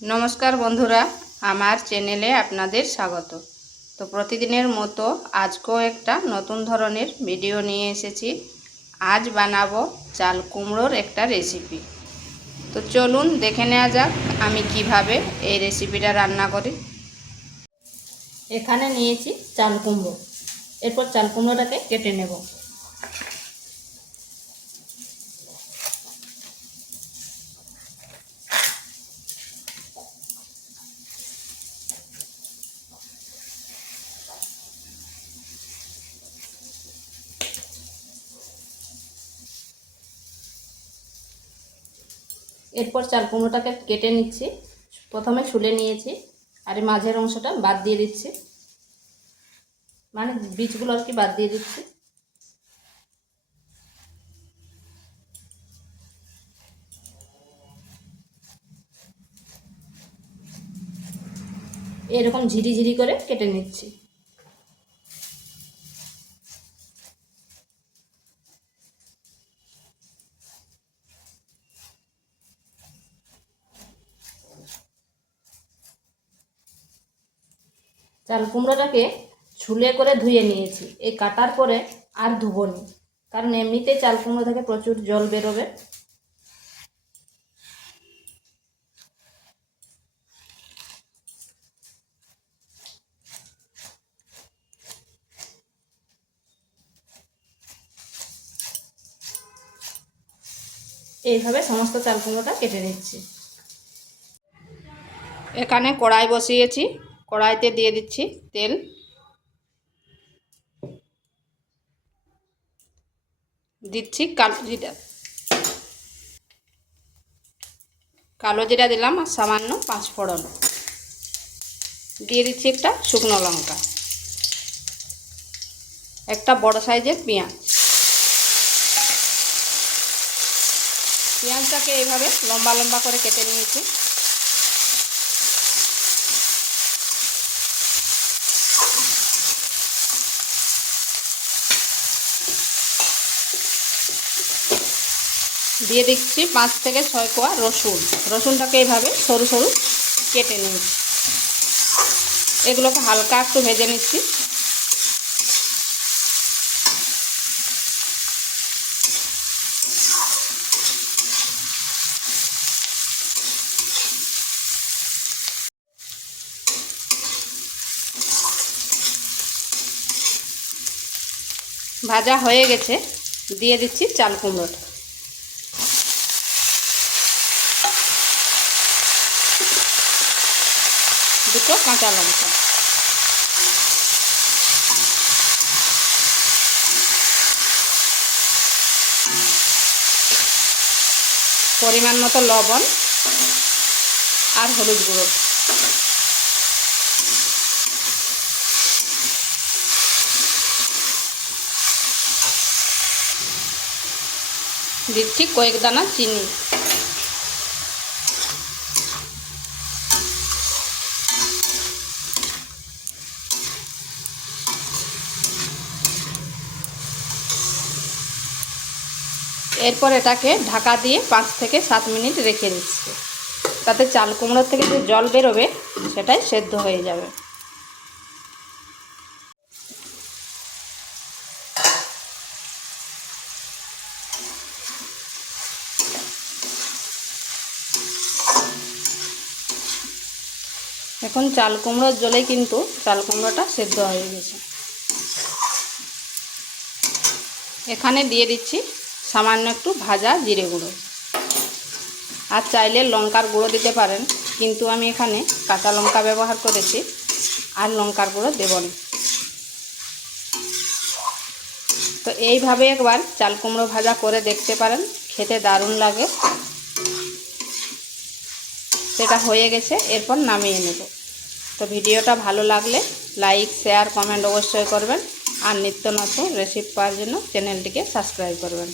নমস্কার বন্ধুরা, আমার চ্যানেলে আপনাদের স্বাগত। তো প্রতিদিনের মতো আজকেও একটা নতুন ধরনের ভিডিও নিয়ে এসেছি। আজ বানাবো চাল কুমড়োর একটা রেসিপি তো চলুন দেখে নেওয়া যাক আমি কীভাবে এই রেসিপিটা রান্না করি। এখানে নিয়েছি চাল কুমড়ো। এরপর চাল কুমড়োটাকে কেটে নেব। এরপর চাল কুমড়োটাকে কেটে নিচ্ছি। প্রথমে ছুলে নিয়েছি আর এই মাঝের অংশটা বাদ দিয়ে দিচ্ছি। মানে বীজগুলো আর কি বাদ দিয়ে দিচ্ছি। এরকম ঝিরি ঝিরি করে কেটে নিচ্ছি। চাল কুমড়োটাকে ছুলে করে ধুয়ে নিয়েছি। এই কাটার পরে আর ধুবো নি। কারণ এমনিতে চাল কুমড়ো থেকে প্রচুর জল বেরোবে। এইভাবে সমস্ত চাল কুমড়োটা কেটে নিচ্ছি। এখানে কড়াই বসিয়েছি। কড়াইতে দিয়ে দিচ্ছি তেল। দিচ্ছি কালো জিরা। কালো জিরা দিলাম আর সামান্য পাঁচ ফোড়ন দিয়ে দিচ্ছি একটা শুকনো লঙ্কা। একটা বড় সাইজের পেঁয়াজ। পেঁয়াজটাকে এইভাবে লম্বা লম্বা করে কেটে নিয়েছি। দিয়ে দিচ্ছি পাঁচ থেকে ছয় কোয়া রসুন। রসুনটাকে এইভাবে সরু সরু কেটে নিচ্ছি এগুলোকে হালকা একটু ভেজে নিচ্ছি। ভাজা হয়ে গেছে। দিয়ে দিচ্ছি চাল কুমড়োটা। দুটো কাঁচা লঙ্কা। পরিমাণ মতো লবণ আর হলুদ গুঁড়ো। দিচ্ছি কয়েক দানা চিনি। এরপর এটাকে ঢাকা দিয়ে পাঁচ থেকে সাত মিনিট রেখে দিচ্ছি। তাতে চাল কুমড়োর থেকে যে জল বেরোবে, সেটাই সেদ্ধ হয়ে যাবে। এখন চাল কুমড়োর জলেই কিন্তু চাল কুমড়োটা সেদ্ধ হয়ে গেছে। এখানে দিয়ে দিচ্ছি সামান্য একটু ভাজা জিরে গুঁড়ো। আর চাইলে লঙ্কার গুঁড়ো দিতে পারেন, কিন্তু আমি এখানে কাঁচা লঙ্কা ব্যবহার করেছি, আর লঙ্কার গুঁড়ো দেব না তো এইভাবে একবার চাল কুমড়ো ভাজা করে দেখতে পারেন, খেতে দারুণ লাগে। সেটা হয়ে গেছে, এরপর নামিয়ে নেব। তো ভিডিওটা ভালো লাগলে লাইক, শেয়ার, কমেন্ট অবশ্যই করবেন, আর নিত্য নতুন রেসিপি পাওয়ার জন্য চ্যানেলটিকে সাবস্ক্রাইব করবেন।